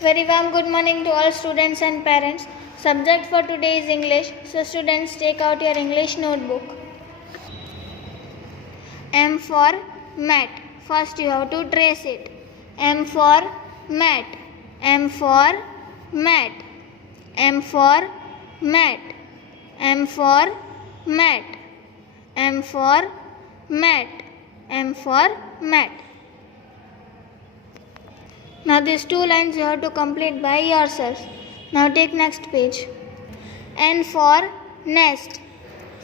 Very warm good morning to all students and parents. Subject for today is English. So students, take out your English notebook. M for mat. First you have to trace it. M for mat. M for mat. M for mat. M for mat. M for mat. M for mat. Now these two lines you have to complete by yourself. Now take next page. N for nest.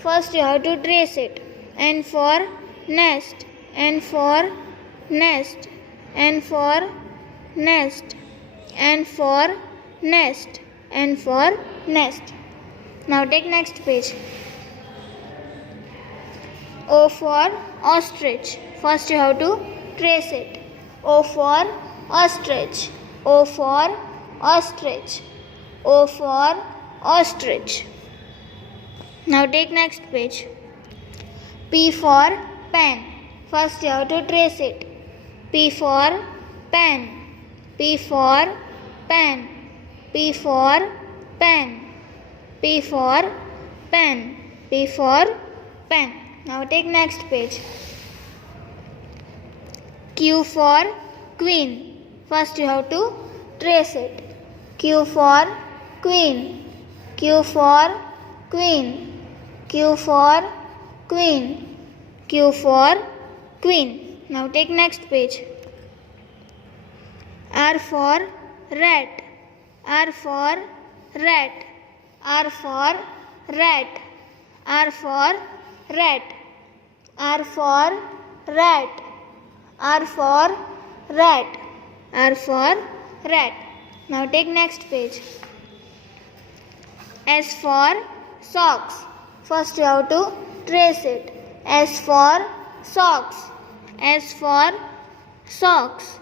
First you have to trace it. N for nest. N for nest. N for nest. N for nest. N for nest. Now take next page. O for ostrich. First you have to trace it. O for ostrich. O for ostrich. O for ostrich. Now take next page. P for pen. First you have to trace it. P for pen. P for pen. P for pen. P for pen. P for pen. Now take next page. Q for queen. First you have to trace it. Q for queen. Q for queen. Q for queen. Q for queen. Now take next page. R for rat. R for rat. R for rat. R for rat. R for rat. R for rat. R for rat. Now take next page. S for socks. First you have to trace it. S for socks. S for socks.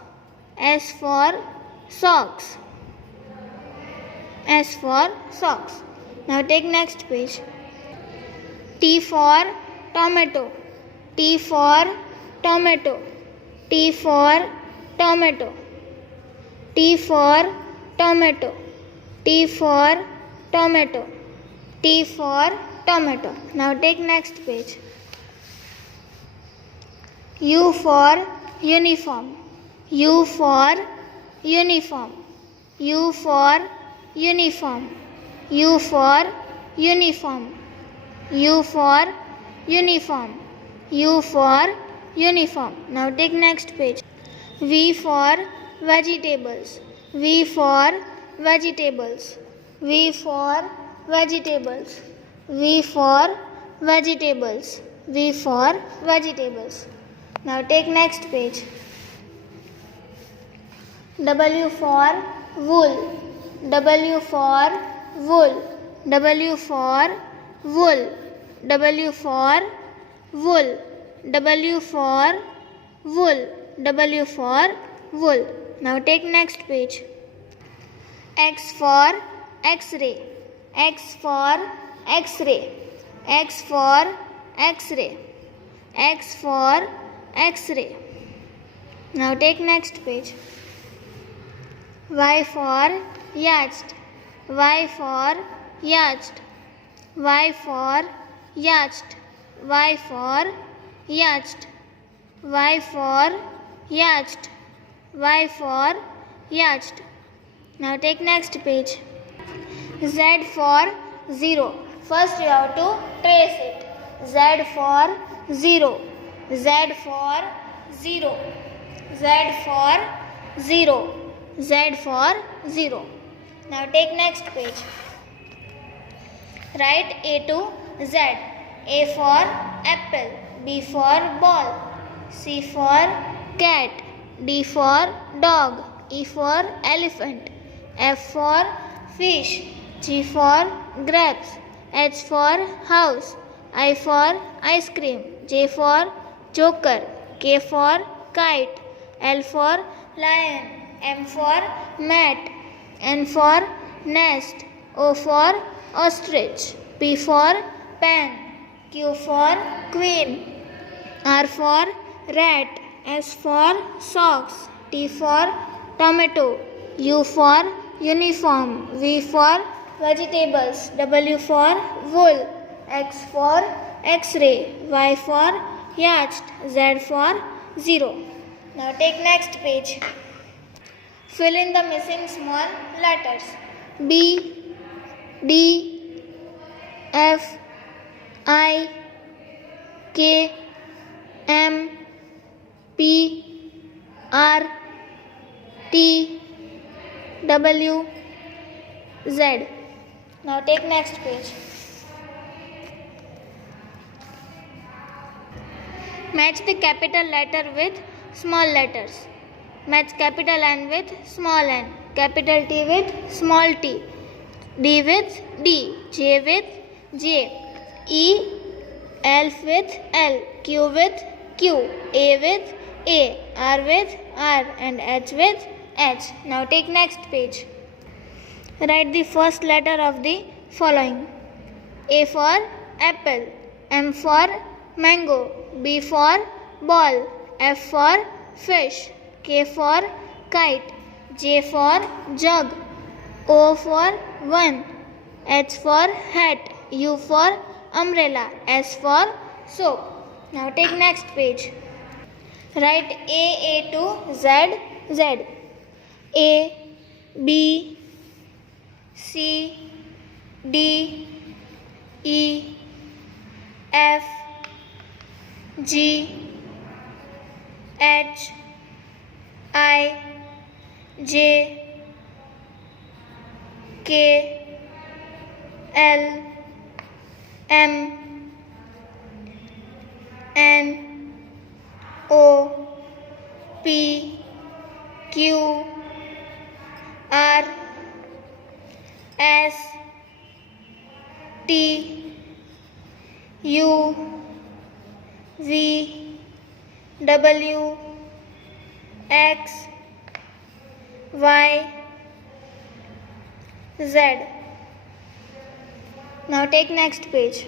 S for socks. S for socks. Now take next page. T for tomato. T for tomato. T for tomato. T for tomato. T for tomato. T for tomato. Now take next page. U for uniform. U for uniform. U for uniform. U for uniform. U for uniform. U for uniform. Now take next page. V for vegetables. V for vegetables. V for vegetables. V for vegetables. V for vegetables. Now take next page. W for wool. W for wool. W for wool. W for wool. W for wool. W for wool. Now take next page. X for X-ray. X for X-ray. X for X-ray. X for X-ray. Now take next page. Y for yacht. Y for yacht. Y for yacht. Y for yacht. Y for yacht. Y for yacht. Now take next page. Z for zero. First you have to trace it. Z for zero. Z for zero. Z for zero. Z for zero. Now take next page. Write A to Z. A for apple. B for ball. C for cat. D for dog. E for elephant. F for fish. G for grapes. H for house. I for ice cream. J for joker. K for kite. L for lion. M for mat. N for nest. O for ostrich. P for pen. Q for queen. R for rat. S for socks. T for tomato. U for uniform, V for vegetables, W for wool, X for X-ray, Y for yacht, Z for zero. Now take next page. Fill in the missing small letters. B, D, F, I, K, M, P, R, T, W, Z. Now take next page. Match the capital letter with small letters. Match capital N with small n, capital T with small t, D with D, J with J, E, L with L, Q with Q, A with A, R with R, and H with H. Now take next page. Write the first letter of the following. A for apple, M for mango, B for ball, F for fish, K for kite, J for jug, O for one, H for hat, U for umbrella, S for soap. Now take next page. Write A to Z, Z. A, B, C, D, E, F, G, H, I, J, K, L, M, N, O, P, Q, R, S, T, U, V, W, X, Y, Z. Now take next page.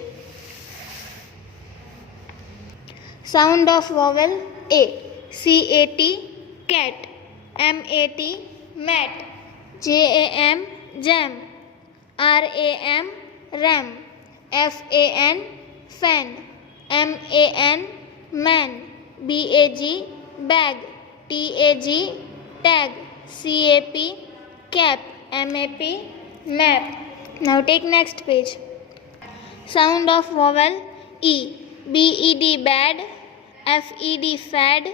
Sound of vowel A. C-A-T, cat. M-A-T, mat. J-A-M, jam. R-A-M, ram. F-A-N, fan. M-A-N, man. B-A-G, bag. T-A-G, tag. C-A-P, cap. M-A-P, map. Now take next page. Sound of vowel E. B-E-D, bad. F-E-D, fad.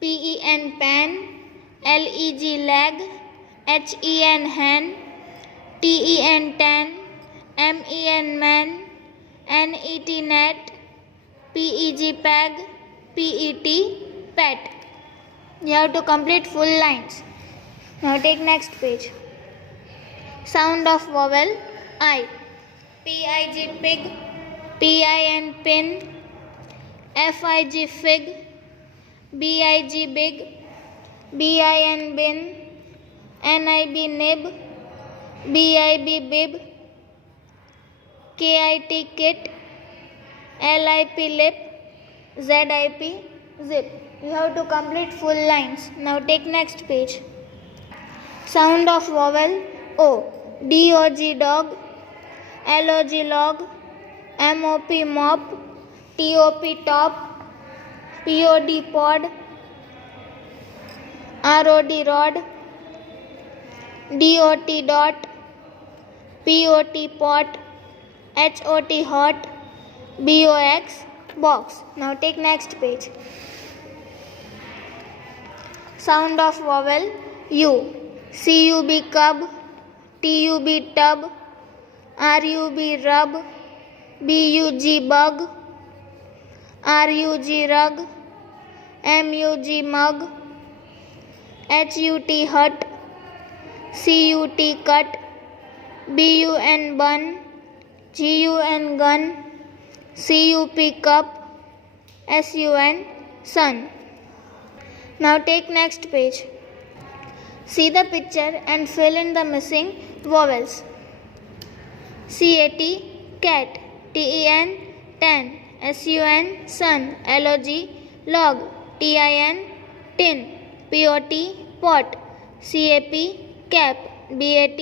P-E-N, pan. L-E-G, leg. H-E-N, hen. T-E-N, tan. M-E-N, man. N-E-T, net. P-E-G, peg. P-E-T, pet. You have to complete full lines. Now take next page. Sound of vowel I. P-I-G, pig. P-I-N, pin. F-I-G, fig. B-I-G, big. B-I-N, bin. N-I-B, nib. B-I-B, bib. K-I-T, kit. L-I-P, lip. Z-I-P, zip. You have to complete full lines. Now take next page. Sound of vowel O. D-O-G, dog. L-O-G, log. M-O-P, mop. T-O-P, top. P-O-D, pod. R-O-D, rod. D-O-T, dot. P-O-T, pot. H-O-T, hot. B-O-X, box. Now take next page. Sound of vowel U. C-U-B, cub. T-U-B, tub. R-U-B, rub. B-U-G, bug. R-U-G, rug. M-U-G, mug. H-U-T, hut. C-U-T, cut. B-U-N, bun. G-U-N, gun. C-U-P, cup. S-U-N, sun. Now take next page. See the picture and fill in the missing vowels. C-A-T, cat. T-E-N, tan. S-U-N, sun. L-O-G, log. T-I-N, tin. P-O-T, pot. CAP, cap. BAT,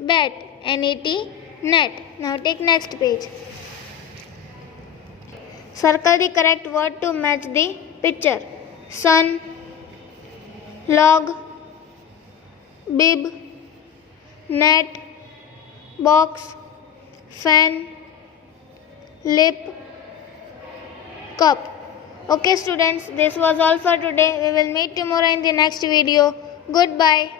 bat. NET, net. Now take next page. Circle the correct word to match the picture. Sun, log, bib, net, box, fan, lip, cup. Okay students, this was all for today. We will meet tomorrow in the next video. Goodbye.